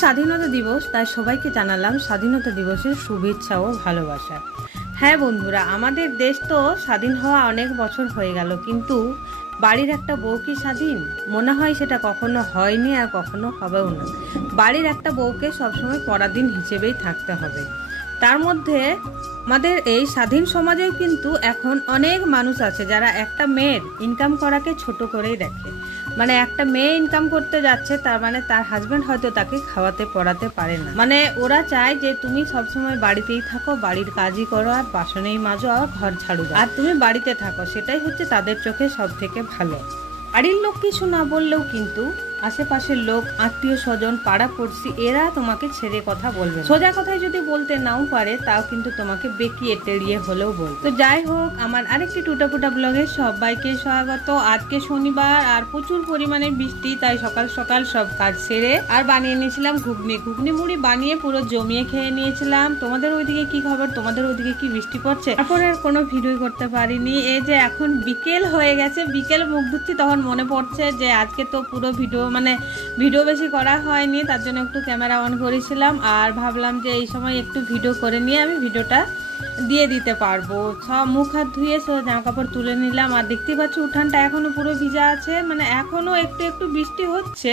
স্বাধীনতা দিবস, তাই সবাইকে জানালাম স্বাধীনতা দিবসের শুভেচ্ছা ও ভালোবাসা। হ্যাঁ বন্ধুরা, আমাদের দেশ তো স্বাধীন হওয়া অনেক বছর হয়ে গেল, কিন্তু বাড়ির একটা বউ কি স্বাধীন? মনে হয় সেটা কখনো হয়নি আর কখনো হবেও না। বাড়ির একটা বউকে সবসময় পরাধীন হিসেবেই থাকতে হবে। তার মধ্যে আমাদের এই স্বাধীন সমাজেও কিন্তু এখন অনেক মানুষ আছে যারা একটা মেয়ের ইনকাম করাকে ছোট করেই দেখে। মানে একটা মেয়ে ইনকাম করতে যাচ্ছে, তার মানে তার হাজবেন্ড হয়তো তাকে খাওয়াতে পড়াতে পারে না। মানে ওরা চায় যে তুমি সবসময় বাড়িতেই থাকো, বাড়ির কাজই করো, আর বাসনেই মাজো, আর ঘর ঝাড়ু দাও, আর তুমি বাড়িতে থাকো। সেটাই হচ্ছে তাদের চোখে সব থেকে ভালো। বাড়ির লোক কিছু না বললেও কিন্তু আশেপাশের লোক, আত্মীয় স্বজন, পাড়া পড়শি, এরা তোমাকে ছেড়ে কথা বলবে। সোজা কথায় যদি বলতে নাও পারে, তাও কিন্তু তোমাকে বেঁকিয়ে টেড়িয়ে হলেও বলবে। তো যাই হোক, আমার আরেকটি টুটাপুটা ব্লগে সবাইকে স্বাগত। আজকে শনিবার আর প্রচুর পরিমাণে বৃষ্টি, তাই সকাল সকাল সব কাজ সেরে আর বানিয়ে নিয়েছিলাম ঘুগনি মুড়ি বানিয়ে পুরো জমিয়ে খেয়ে নিয়েছিলাম। তোমাদের ওইদিকে কি খবর? তোমাদের ওইদিকে কি বৃষ্টি পড়ছে? তারপরে আর কোনো ভিডিও করতে পারিনি। এই যে এখন বিকেল হয়ে গেছে, বিকেল মুখ ধুচ্ছি, তখন মনে পড়ছে যে আজকে তো পুরো ভিডিও বেশি করা হয়নি, তার জন্য একটু ক্যামেরা অন করেছিলাম আর ভাবলাম যে এই সময় একটু ভিডিও করে নিয়ে আমি ভিডিওটা দিয়ে দিতে পারবো। সব মুখ হাত ধুয়ে সব জামা কাপড় তুলে নিলাম, আর দেখতে পাচ্ছি উঠানটা এখনো পুরো ভিজা আছে, মানে এখনো একটু একটু বৃষ্টি হচ্ছে।